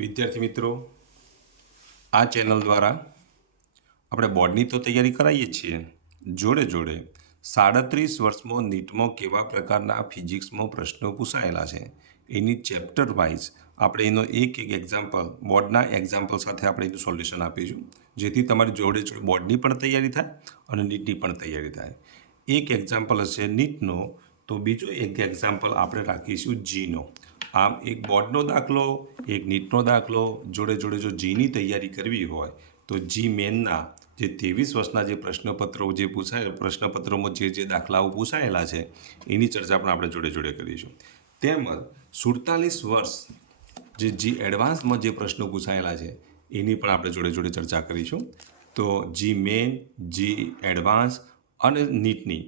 વિદ્યાર્થી મિત્રો, આ ચેનલ દ્વારા આપણે બોર્ડની તો તૈયારી કરાવીએ છીએ, જોડે જોડે 37 વર્ષમાં નીટમાં કેવા પ્રકારના ફિઝિક્સમાં પ્રશ્નો પૂછાયેલા છે એની ચેપ્ટર વાઇઝ આપણે એનો એક એક્ઝામ્પલ બોર્ડના એક્ઝામ્પલ સાથે આપણે એનું સોલ્યુશન આપીશું, જેથી તમારી જોડે જોડે બોર્ડની પણ તૈયારી થાય અને નીટની પણ તૈયારી થાય. એક એક્ઝામ્પલ હશે નીટનો, તો બીજો એક એક્ઝામ્પલ આપણે રાખીશું જીનો. આમ એક બોર્ડનો દાખલો, એક નીટનો દાખલો, જોડે જોડે જો જીની તૈયારી કરવી હોય તો જી મેનના જે 23 વર્ષના જે પ્રશ્નપત્રો જે પ્રશ્નપત્રોમાં જે દાખલાઓ પૂછાયેલા છે એની ચર્ચા પણ આપણે જોડે જોડે કરીશું. તેમજ 47 વર્ષ જે જી એડવાન્સમાં જે પ્રશ્નો પૂછાયેલા છે એની પણ આપણે જોડે જોડે ચર્ચા કરીશું. તો જી મેન, જી એડવાન્સ અને નીટની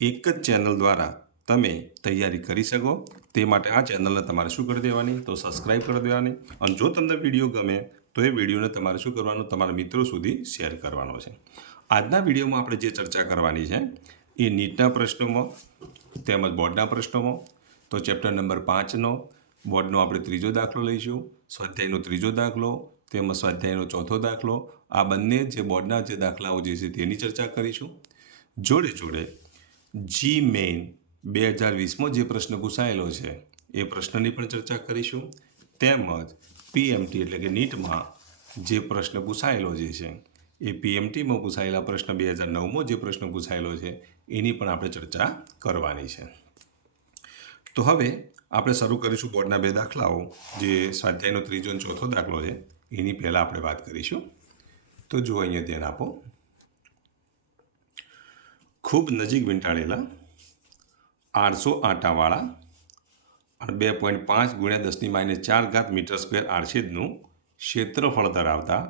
એક જ ચેનલ દ્વારા તમે તૈયારી કરી શકો તે માટે આ ચેનલને તમારે શું કરી દેવાની, તો સબસ્ક્રાઈબ કરી દેવાની. અને જો તમને વિડીયો ગમે તો એ વિડીયોને તમારે શું કરવાનું, તમારા મિત્રો સુધી શેર કરવાનો છે. આજના વિડીયોમાં આપણે જે ચર્ચા કરવાની છે એ નીટના પ્રશ્નોમાં તેમજ બોર્ડના પ્રશ્નોમાં. તો ચેપ્ટર નંબર 5નો બોર્ડનો આપણે ત્રીજો દાખલો લઈશું, સ્વાધ્યાયનો ત્રીજો દાખલો તેમજ સ્વાધ્યાયનો ચોથો દાખલો. આ બંને જે બોર્ડના જે દાખલાઓ જે છે તેની ચર્ચા કરીશું. જોડે જોડે જી મેઇન 2020માં જે પ્રશ્ન પૂછાયેલો છે એ પ્રશ્નની પણ ચર્ચા કરીશું. તેમજ પીએમટી એટલે કે નીટમાં જે પ્રશ્ન પૂછાયેલો જે છે એ પીએમટીમાં પૂછાયેલા પ્રશ્ન 2009માં જે પ્રશ્ન પૂછાયેલો છે એની પણ આપણે ચર્ચા કરવાની છે. તો હવે આપણે શરૂ કરીશું બોર્ડના બે દાખલાઓ, જે સ્વાધ્યાયનો ત્રીજો અને ચોથો દાખલો છે એની પહેલાં આપણે વાત કરીશું. તો જો અહીંયા ધ્યાન આપો. ખૂબ નજીક વીંટાળેલા 800 આંટાવાળા અને 2.5 × 10⁻⁴ મીટર સ્ક્વેર આડછેદનું ક્ષેત્રફળ ધરાવતા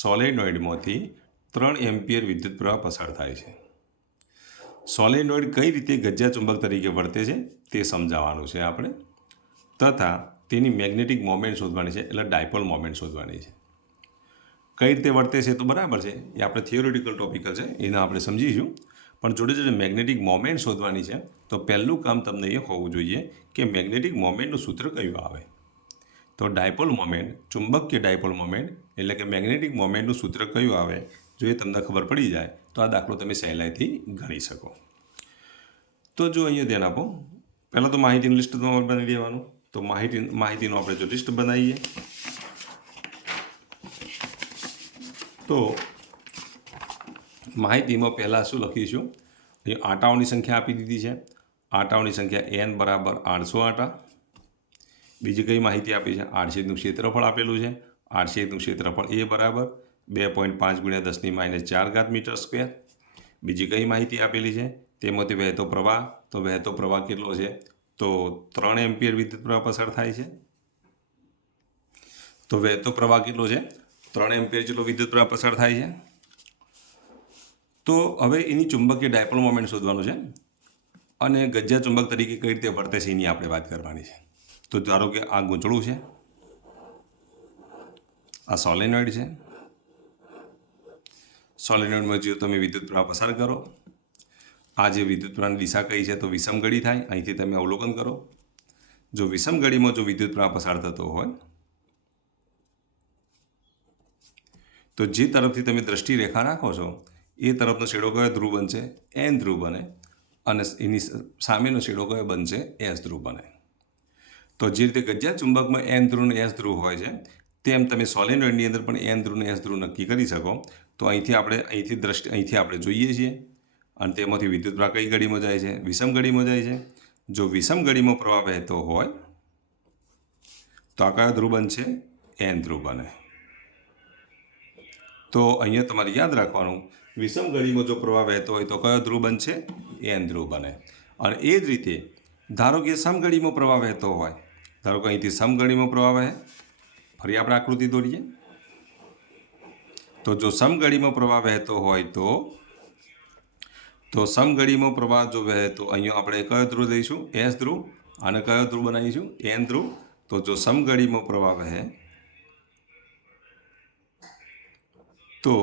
સોલેનોઇડમાંથી 3 એમ્પિયર વિદ્યુત પ્રવાહ પસાર થાય છે. સોલેનોઇડ કઈ રીતે ગજ્જા ચુંબક તરીકે વર્તે છે તે સમજાવવાનું છે આપણે, તથા તેની મેગ્નેટિક મોમેન્ટ શોધવાની છે, એટલે ડાયપોલ મોમેન્ટ શોધવાની છે. કઈ રીતે વર્તે છે તો બરાબર છે, એ આપણે થિયોરિટિકલ ટોપિકલ છે, એને આપણે સમજીશું. પણ જોડે જોડે મેગ્નેટિક મોમેન્ટ શોધવાની છે. તો પહેલું કામ તમને એ હોવું જોઈએ કે મેગ્નેટિક મોમેન્ટનું સૂત્ર કયું આવે. તો ડાયપોલ મોમેન્ટ, ચુંબકીય ડાયપોલ મોમેન્ટ એટલે કે મેગ્નેટિક મોમેન્ટનું સૂત્ર કયું આવે, જો એ તમને ખબર પડી જાય તો આ દાખલો તમે સહેલાઈથી ગણી શકો. તો જો અહીંયા ધ્યાન આપો, પહેલાં તો માહિતીનું લિસ્ટ તમારે બનાવી દેવાનું. તો માહિતીનું આપણે જો લિસ્ટ બનાવીએ તો માહિતીમાં પહેલાં શું લખીશું, એ આંટાઓની સંખ્યા આપી દીધી છે. આંટાઓની સંખ્યા n બરાબર 800 આંટા. બીજી કઈ માહિતી આપી છે, આડછેદનું ક્ષેત્રફળ આપેલું છે. આડછેદનું ક્ષેત્રફળ એ બરાબર 2.5 × 10⁻⁴ મીટર સ્ક્વેર. બીજી કઈ માહિતી આપેલી છે, તેમાંથી વહેતો પ્રવાહ, તો વહેતો પ્રવાહ કેટલો છે, તો 3 એમ્પિયર વિદ્યુત પ્રવાહ પસાર થાય છે. તો વહેતો પ્રવાહ કેટલો છે, 3 એમ્પિયર જેટલો વિદ્યુત પ્રવાહ પસાર થાય છે. તો હવે એની ચુંબકીય ડાયપોલ મોમેન્ટ શોધવાનું છે અને ગજ્જા ચુંબક તરીકે કઈ રીતે વર્તે છે એની આપણે વાત કરવાની છે. તો ધારો કે આ ગૂંચળું છે, આ સોલેનોઇડ છે. સોલેનોઇડમાં જો તમે વિદ્યુત પ્રવાહ પસાર કરો, આ જે વિદ્યુત પ્રવાહની દિશા કઈ છે, તો વિષમગળી થાય. અહીંથી તમે અવલોકન કરો. જો વિષમગળીમાં જો વિદ્યુત પ્રવાહ પસાર થતો હોય તો જે તરફથી તમે દ્રષ્ટિ રેખા રાખો છો એ તરફનો છેડો કયો ધ્રુવ બનશે, એન ધ્રુવ બને. અને એની સામેનો છેડો કયો બનશે, એસ ધ્રુવ બને. તો જે રીતે ગજ્જા ચુંબકમાં એન ધ્રુવ અને એસ ધ્રુવ હોય છે, તેમ તમે સોલેનોઇડની અંદર પણ એન ધ્રુવ અને એસ ધ્રુવ નક્કી કરી શકો. તો અહીંથી આપણે જોઈએ છીએ અને તેમાંથી વિદ્યુત પ્રવાહ કઈ ગળીમાં જાય છે, વિષમ ગળીમાં જાય છે. જો વિષમ ગળીમાં પ્રવાહ વહેતો હોય તો આ કયો ધ્રુવ બનશે, એન ધ્રુવ બને. તો અહીંયા તમારે યાદ રાખવાનું, વિષમ ગળીમાં જો પ્રવાહ વહેતો હોય તો કયો ધ્રુવ બનશે, એન ધ્રુવ બને. અને એ જ રીતે ધારો કે સમગળીમાં પ્રવાહ વહેતો હોય, ધારો કે અહીંથી સમગળીમાં પ્રવાહ વહે, ફરી આપણે આકૃતિ દોરીએ. તો જો સમગળીમાં પ્રવાહ વહેતો હોય તો સમગળીમાં પ્રવાહ જો વહે તો અહીંયા આપણે કયો ધ્રુવ લઈશું, એસ ધ્રુવ. અને કયો ધ્રુવ બનાવીશું, એન ધ્રુવ. તો જો સમગળીમાં પ્રવાહ વહે તો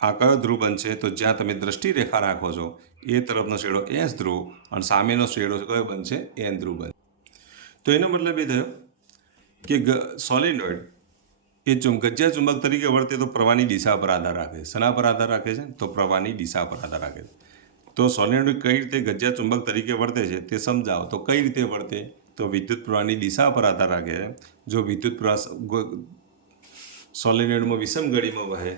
આ કયો ધ્રુવ બનશે, તો જ્યાં તમે દ્રષ્ટિ રેખા રાખો છો એ તરફનો છેડો એસ ધ્રુવ અને સામેનો છેડો કયો બનશે, એન ધ્રુવ બનશે. તો એનો મતલબ એ થયો કે સોલેનોઇડ એ ગજ્જા ચુંબક તરીકે વર્તે તો પ્રવાહની દિશા પર આધાર રાખે છે. શેના પર આધાર રાખે છે? તો પ્રવાહની દિશા પર આધાર રાખે છે. તો સોલેનોઇડ કઈ રીતે ગજ્જા ચુંબક તરીકે વર્તે છે તે સમજાવો. તો કઈ રીતે વર્તે? તો વિદ્યુત પ્રવાહની દિશા પર આધાર રાખે છે. જો વિદ્યુત પ્રવાહ સોલેનોઇડમાં વિષમ ગડીમાં વહે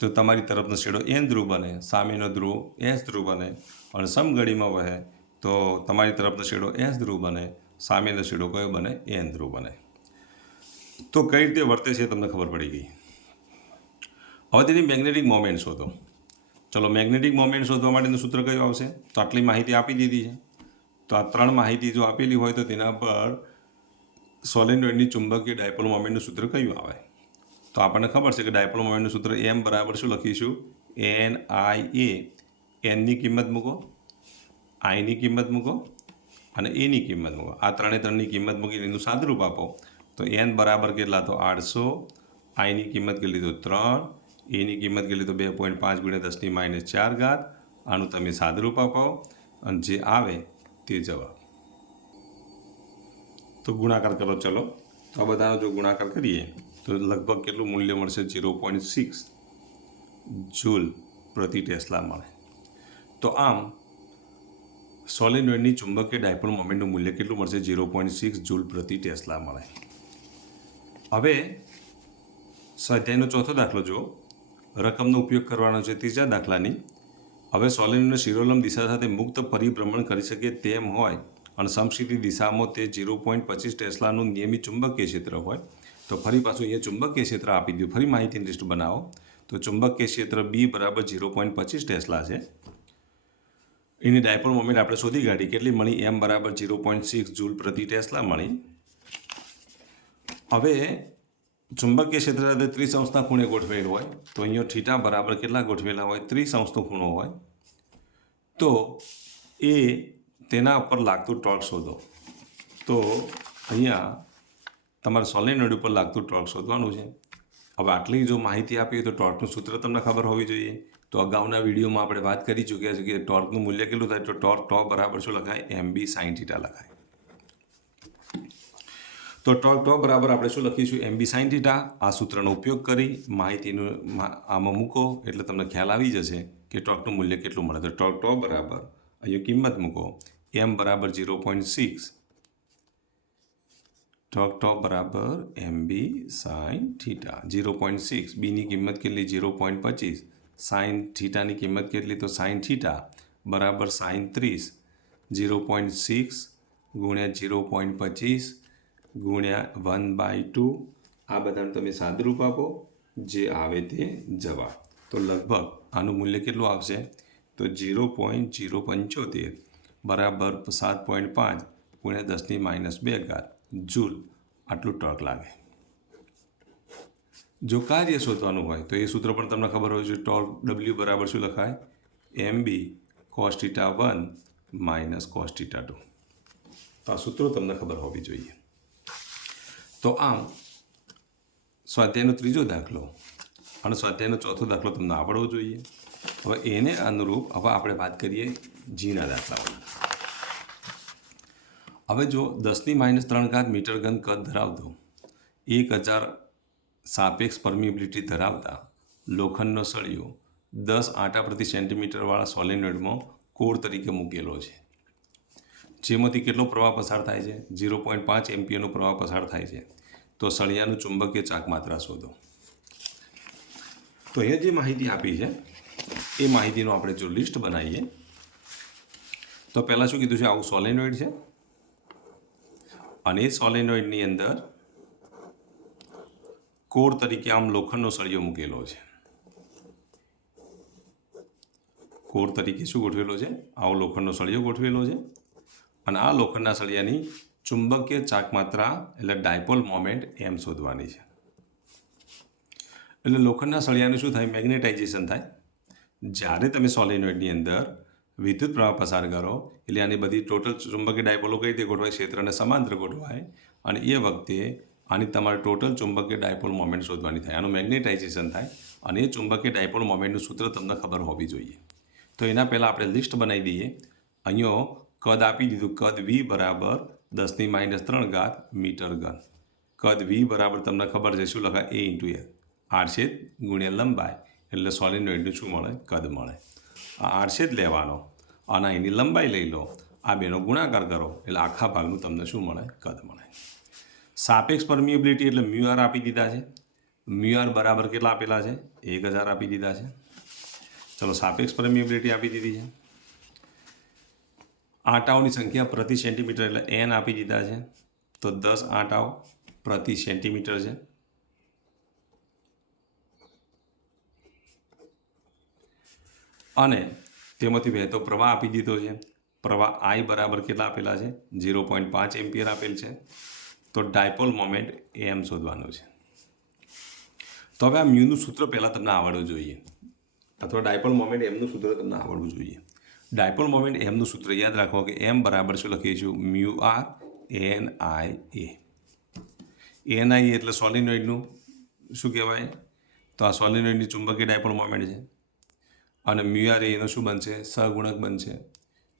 તો તમારી તરફનો છેડો N ધ્રુવ બને, સામેનો ધ્રુવ S ધ્રુવ બને. અને સમગડીમાં વહે તો તમારી તરફનો છેડો S ધ્રુવ બને, સામેનો છેડો કયો બને? N ધ્રુવ બને. તો કઈ રીતે વર્તે છે તમને ખબર પડી ગઈ. હવે તેની મેગ્નેટિક મોમેન્ટ શોધો. ચલો, મેગ્નેટિક મોમેન્ટ શોધવા માટેનું સૂત્ર કયું આવશે? તો આટલી માહિતી આપી દીધી છે. તો આ 3 માહિતી જો આપેલી હોય તો તેના પર સોલેનોઇડની ચુંબકીય ડાયપોલ મોમેન્ટનું સૂત્ર કયું આવે? તો આપણને ખબર છે કે ડાયપોલ મોમેન્ટનું સૂત્ર M બરાબર શું લખીશું? NIA. Nની કિંમત મૂકો, Iની કિંમત મૂકો અને Aની કિંમત મૂકો. આ ત્રણની કિંમત મૂકીને એનું સાદુરૂપ આપો. તો N બરાબર કેટલા? તો 800. Iની કિંમત કેટલી? તો 3. Aની કિંમત કેટલી? તો 2.5 × 10⁻⁴. આનું તમે સાદુરૂપ આપો અને જે આવે તે જવાબ. તો ગુણાકાર કરો. ચલો, તો આ બધાનો જો ગુણાકાર કરીએ તો લગભગ કેટલું મૂલ્ય મળશે? 0.6 જૂલ પ્રતિ ટેસ્લા મળે. તો આમ સોલેનોઇડની ચુંબકીય ડાયપોલ મોમેન્ટનું મૂલ્ય કેટલું મળશે? 0.6 જૂલ પ્રતિ ટેસ્લા મળે. હવે સ્વાધ્યાયનો ચોથો દાખલો જો રકમનો ઉપયોગ કરવાનો છે ત્રીજા દાખલાની. હવે સોલેનોઇડને શિરોલંબ દિશા સાથે મુક્ત પરિભ્રમણ કરી શકે તેમ હોય અને સમક્ષિતિ દિશામાં તે 0.25 ટેસ્લાનું નિયમિત ચુંબકીય ક્ષેત્ર હોય. તો ફરી પાછું અહીંયા ચુંબકીય ક્ષેત્ર આપી દઉં. ફરી માહિતીની લિસ્ટ બનાવો. તો ચુંબકીય ક્ષેત્ર B બરાબર 0.25 ટેસ્લા છે. એની ડાયપોલ મોમેન્ટ આપણે શોધી કાઢી. કેટલી મળી? M બરાબર 0.6 જૂલ પ્રતિ ટેસ્લા મળી. હવે ચુંબકીય ક્ષેત્ર સાથે 30° ખૂણે ગોઠવેલ હોય તો અહીંયા થીટા બરાબર કેટલા ગોઠવેલા હોય? 30° ખૂણો હોય. તો એ તેના ઉપર લાગતું ટોર્ક શોધો. તો અહીંયા તમારે સોલેનોઇડ ઉપર લાગતું ટોર્ક શોધવાનું છે. હવે આટલી જો માહિતી આપી તો ટોર્કનું સૂત્ર તમને ખબર હોવી જોઈએ. તો અગાઉના વિડીયોમાં આપણે વાત કરી ચૂક્યા છીએ કે ટોર્કનું મૂલ્ય કેટલું થાય? તો ટોર્ક બરાબર શું લખાય? MB sin θ લખાય. તો ટોર્ક બરાબર આપણે શું લખીશું? MB sin θ. આ સૂત્રનો ઉપયોગ કરી માહિતીનું આમાં મૂકો એટલે તમને ખ્યાલ આવી જશે કે ટોર્કનું મૂલ્ય કેટલું મળે. તો ટોર્ક બરાબર અહીંયા કિંમત મૂકો. M બરાબર 0.6. ટોર્ક બરાબર MB sin θ 0.6. બીની કિંમત કેટલી? 0.25. sin θની કિંમત કેટલી? તો sin θ બરાબર sin 30. 0.6 ગુણ્યા 0.25 ગુણ્યા 1/2. આ બધાને તમે સાદુરૂપ આપો, જે આવે તે જવાબ. તો લગભગ આનું મૂલ્ય કેટલું આવશે? તો 0.075 બરાબર 7.5 ગુણ્યા 10⁻². જૂલ આટલું ટોર્ક લાગે. જો કાર્ય શોધવાનું હોય તો એ સૂત્ર પણ તમને ખબર હોય છે. ટોર્ક W બરાબર શું લખાય? MB cos θ1 - cos θ2. તો આ સૂત્રો તમને ખબર હોવી જોઈએ. તો આમ સ્વાધ્યાયનો ત્રીજો દાખલો અને સ્વાધ્યાયનો ચોથો દાખલો તમને આવડવો જોઈએ. હવે એને અનુરૂપ હવે આપણે વાત કરીએ જીના દાખલાઓની. હવે જો 10⁻³ મીટર ઘન કદ ધરાવતો 1000 સાપેક્ષ પરમિબિલિટી ધરાવતા લોખંડનો સળિયો 10 આંટા પ્રતિ સેન્ટીમીટરવાળા સોલેનોઇડમાં કોર તરીકે મૂકેલો છે, જેમાંથી કેટલો પ્રવાહ પસાર થાય છે? 0.5 એમ્પિયરનો પ્રવાહ પસાર થાય છે. તો સળિયાનું ચુંબકીય ચાક માત્રા શોધો. તો અહીંયા જે માહિતી આપી છે એ માહિતીનું આપણે જો લિસ્ટ બનાવીએ તો પહેલાં શું કીધું છે? આવું સોલેનોઇડ છે અને એ સોલેનોઇડની અંદર કોર તરીકે આમ લોખંડનો સળિયો મૂકેલો છે. કોર તરીકે શું ગોઠવેલો છે? આવો લોખંડનો સળિયો ગોઠવેલો છે અને આ લોખંડના સળિયાની ચુંબકીય ચાક માત્રા એટલે ડાયપોલ મોમેન્ટ M શોધવાની છે. એટલે લોખંડના સળિયાનું શું થાય? મેગ્નેટાઇઝેશન થાય. જ્યારે તમે સોલેનોઇડની અંદર વિદ્યુત પ્રવાહ પસાર કરો એટલે આની બધી ટોટલ ચુંબકીય ડાયપોલો કઈ રીતે ગોઠવાય? ક્ષેત્રને સમાંતર ગોઠવાય અને એ વખતે આની તમારે ટોટલ ચુંબકીય ડાયપોલ મોમેન્ટ શોધવાની થાય. આનું મેગ્નેટાઇઝેશન થાય અને એ ચુંબકીય ડાયપોલ મોમેન્ટનું સૂત્ર તમને ખબર હોવી જોઈએ. તો એના પહેલાં આપણે લિસ્ટ બનાવી દઈએ. અહીંયા કદ આપી દીધું. કદ V બરાબર 10⁻³ મીટર ઘન. કદ વી બરાબર તમને ખબર છે શું લખાય એ ઇન્ટુ એલ, આડછેદ ગુણ્યા લંબાઈ એટલે સોલિનોઇડનું શું મળે કદ મળે. આ આડછેદ લેવાનો અને એની લંબાઈ લઈ લો, આ બેનો ગુણાકાર કરો એટલે આખા ભાગનું તમને શું મળે કદ મળે. સાપેક્ષ પરમિએબિલિટી એટલે મ્યુ આર આપી દીધા છે. મ્યુ આર બરાબર કેટલા આપેલા છે 1000 આપી દીધા છે. ચલો સાપેક્ષ પરમિએબિલિટી આપી દીધી છે. આંટાઓની સંખ્યા પ્રતિ સેન્ટીમીટર એટલે એન આપી દીધા છે, તો 10 આંટાઓ પ્રતિ સેન્ટીમીટર છે. અને તેમાંથી વહેતો પ્રવાહ આપી દીધો છે. પ્રવાહ આઈ બરાબર કેટલા આપેલા છે 0.5 એમ્પિયર આપેલ છે. તો ડાયપોલ મોમેન્ટ એમ શોધવાનું છે. તો હવે આ મ્યુનું સૂત્ર પહેલાં તમને આવડવું જોઈએ, અથવા ડાયપોલ મોમેન્ટ એમનું સૂત્ર તમને આવડવું જોઈએ. ડાયપોલ મોમેન્ટ એમનું સૂત્ર યાદ રાખો કે એમ બરાબર શું લખીશું mu R n I a. N i એટલે સોલિનોઇડનું શું કહેવાય, તો આ સોલિનોઇડની ચુંબકીય ડાયપોલ મોમેન્ટ છે. અને મ્યુ આર એનો શું બનશે સહગુણક બનશે.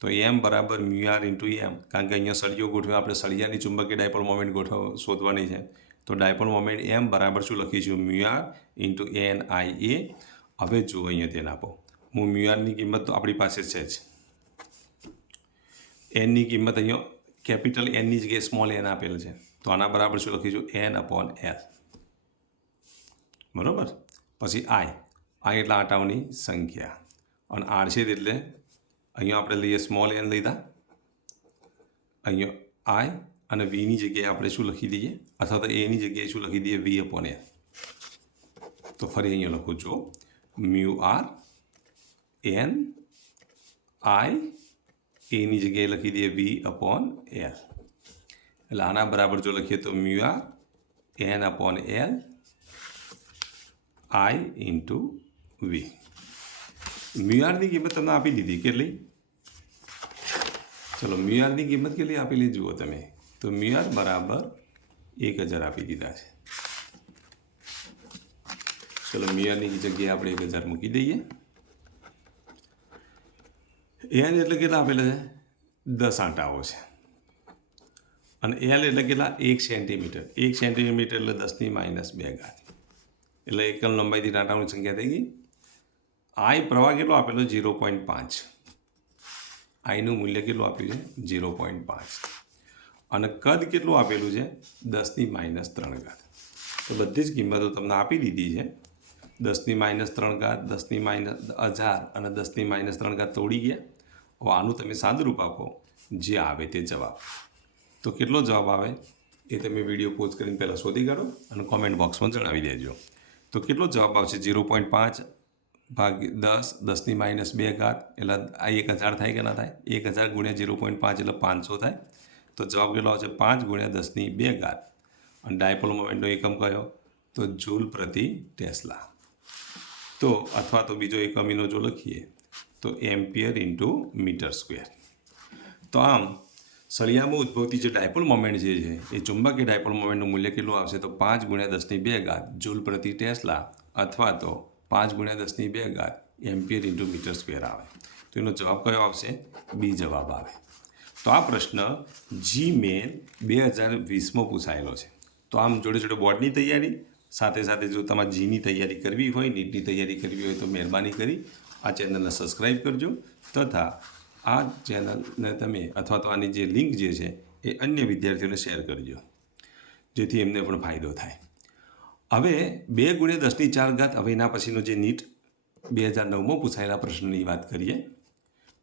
તો એમ બરાબર મ્યુ આર ઇન્ટુ એમ, કારણ કે અહીંયા સળિયો ગોઠવ્યો, આપણે સળિયાની ચુંબકીય ડાયપોલ મોમેન્ટ શોધવાની છે. તો ડાયપોલ મોમેન્ટ એમ બરાબર શું લખીશું mu R into N I A. હવે જુઓ અહીંયા તેને આપો, હું મ્યુ આરની કિંમત તો આપણી પાસે છે જ. એનની કિંમત અહીંયા કેપિટલ એનની જગ્યાએ સ્મોલ એન આપેલ છે, તો આના બરાબર શું લખીશું એન અપોન એલ. બરાબર. પછી આઈ એટલે આંટાઓની સંખ્યા, અને આડછેદ એટલે અહીંયા આપણે લઈએ સ્મોલ એન લીધા, અહીંયા આઈ અને વીની જગ્યાએ આપણે શું લખી દઈએ, અથવા તો એની જગ્યાએ શું લખી દઈએ વી અપોન એલ. તો ફરી અહીંયા લખું છું મ્યુ આર એન આઈ એની જગ્યાએ લખી દઈએ વી અપોન એલ. એટલે આના બરાબર જો લખીએ તો mu R N upon L I into V. Mu આરની કિંમત તમને આપી દીધી કેટલી, ચલો મ્યુ આરની કિંમત કેટલી આપેલી જુઓ તમે, તો મ્યુ આર બરાબર 1000 આપી દીધા છે. ચલો મ્યુ આરની જગ્યાએ આપણે 1000 મૂકી દઈએ. એન એટલે કેટલા આપેલા છે 10 આંટાઓ છે, અને એલ એટલે કેટલા 1 સેન્ટીમીટર. 1 સેન્ટીમીટર એટલે 10⁻², એટલે એકલ લંબાઈથી આંટાઓની સંખ્યા થઈ ગઈ. આઈ પ્રવાહ કેટલો આપેલો 0.5, આઈનું મૂલ્ય કેટલું આપ્યું છે 0.5, અને કદ કેટલું આપેલું છે 10⁻3. તો બધી જ કિંમતો તમને આપી દીધી છે. 10⁻3, 10⁻1000 અને 10⁻3 તોડી ગયા. હવે આનું તમે સાદુરૂપ આપો, જે આવે તે જવાબ. તો કેટલો જવાબ આવે એ તમે વિડીયો પોઝ કરીને પહેલાં શોધી કાઢો અને કોમેન્ટ બોક્સમાં જણાવી દેજો. તો કેટલો જવાબ આવશે 0.5 ભાગ્યા 10⁻2 એટલે આ 1000 થાય કે ના થાય, 1000 ગુણ્યા 0.5 એટલે 500 થાય. તો જવાબ કેટલો આવશે 5 ગુણ્યા 10⁻2. અને ડાયપોલ મોમેન્ટનો એકમ કયો, તો જૂલ પ્રતિ ટેસ્લા. તો અથવા તો બીજો એકમ એનો જો લખીએ તો એમ્પિયર ઇન્ટુ મીટર સ્ક્વેર. તો આમ સળિયામાં ઉદ્ભવતી જે ડાયપોલ મોમેન્ટ જે છે એ ચુંબકીય ડાયપોલ મોમેન્ટનું મૂલ્ય કેટલું આવશે, તો 5 ગુણ્યા 10⁻2 જૂલ પ્રતિ ટેસ્લા, અથવા તો 5 ગુણ્યા 10⁻2 એમ્પિયર ઇન્ટુ મીટર સ્ક્વેર આવે. તો એનો જવાબ કયો આવશે, બી જવાબ આવે. તો આ પ્રશ્ન જી મેન 2020માં પૂછાયેલો છે. તો આમ જોડે જોડે બોર્ડની તૈયારી સાથે સાથે જો તમારે જીની તૈયારી કરવી હોય, નીટની તૈયારી કરવી હોય તો મહેરબાની કરી આ ચેનલને સબસ્ક્રાઈબ કરજો, તથા આ ચેનલને તમે અથવા તો આની જે લિંક જે છે એ અન્ય વિદ્યાર્થીઓને શેર કરજો, જેથી એમને પણ ફાયદો થાય. હવે 2 ગુણ્યા 10⁴, હવે એના પછીનો જે નીટ 2009માં પૂછાયેલા પ્રશ્નની વાત કરીએ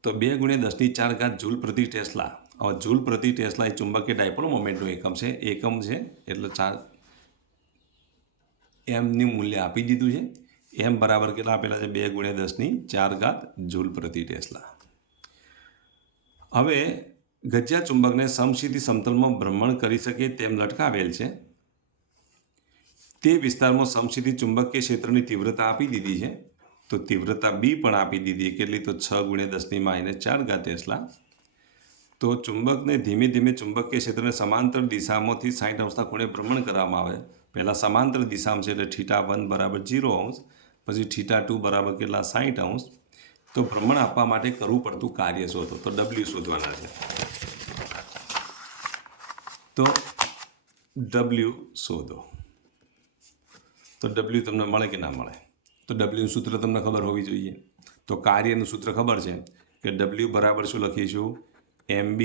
તો 2 ગુણ્યા 10⁴ જૂલ પ્રતિ ટેસ્લા. હવે જૂલ પ્રતિ ટેસ્લા એ ચુંબકીય ડાયપોલ મોમેન્ટનું એકમ છે, એટલે 4 એમનું મૂલ્ય આપી દીધું છે. એમ બરાબર કેટલા આપેલા છે 2 ગુણ્યા 10⁴ જૂલ પ્રતિ ટેસ્લા. હવે ગજ્જા ચુંબકને સમક્ષિતિ સમતલમાં ભ્રમણ કરી શકે તેમ લટકાવેલ છે. તે વિસ્તારમાં સમક્ષિતિ ચુંબકીય ક્ષેત્રની તીવ્રતા આપી દીધી છે. તો તીવ્રતા બી પણ આપી દીધી, કેટલી, તો 6 ગુણ્યા 10⁻4 ટેસ્લા. તો ચુંબકને ધીમે ધીમે ચુંબકીય ક્ષેત્રને સમાંતર દિશામાંથી 60 અંશના ખૂણે ભ્રમણ કરવામાં આવે. પહેલાં સમાંતર દિશામાં છે એટલે θ1 બરાબર 0 અંશ, પછી θ2 બરાબર કેટલા 60 અંશ. તો ભ્રમણ આપવા માટે કરવું પડતું કાર્ય શોધો, તો W શોધવાના છે. તો ડબલ્યુ શોધો. તો ડબલ્યુ તમને મળે કે ના મળે? તો ડબલ્યુનું સૂત્ર તમને ખબર હોવી જોઈએ. તો કાર્યનું સૂત્ર ખબર છે કે ડબલ્યુ બરાબર શું લખીશું? MB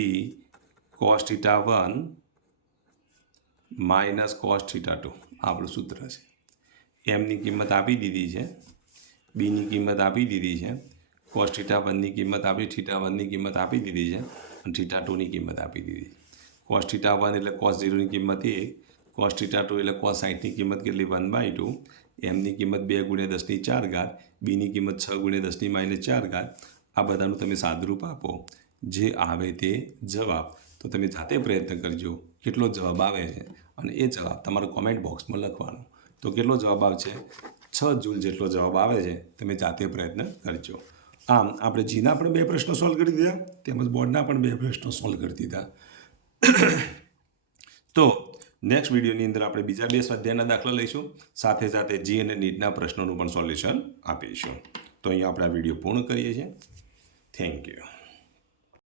cos θ1 માઇનસ cos θ2 આપણું સૂત્ર છે. એમની કિંમત આપી દીધી છે, બીની કિંમત આપી દીધી છે, cos θ1ની કિંમત આપી, θ1ની કિંમત આપી દીધી છે અને θ2ની કિંમત આપી દીધી. cos θ1 એટલે cos 0ની કિંમત 1, cos θ2 એટલે cos 60ની કિંમત કેટલી? 1/2. એમની કિંમત 2 × 10⁴, બીની કિંમત 6 × 10⁻⁴. આ બધાનું તમે સાદુરૂપ આપો, જે આવે તે જવાબ. તો તમે જાતે પ્રયત્ન કરજો કેટલો જવાબ આવે છે અને એ જવાબ તમારા કોમેન્ટ બોક્સમાં લખવાનો. તો કેટલો જવાબ આવશે? 6 જૂલ જેટલો જવાબ આવે છે. તમે જાતે પ્રયત્ન કરજો. આમ આપણે જીના પણ 2 પ્રશ્નો સોલ્વ કરી દીધા, તેમજ બોર્ડના પણ 2 પ્રશ્નો સોલ્વ કરી દીધા. તો નેક્સ્ટ વિડીયોની અંદર આપણે બીજા 2 સ્વાધ્યાયના દાખલા લઈશું, સાથે સાથે જી અને નીટના પ્રશ્નોનું પણ સોલ્યુશન આપીશું. તો અહીંયા આપણે આ વિડીયો પૂર્ણ કરીએ છીએ. Thank you.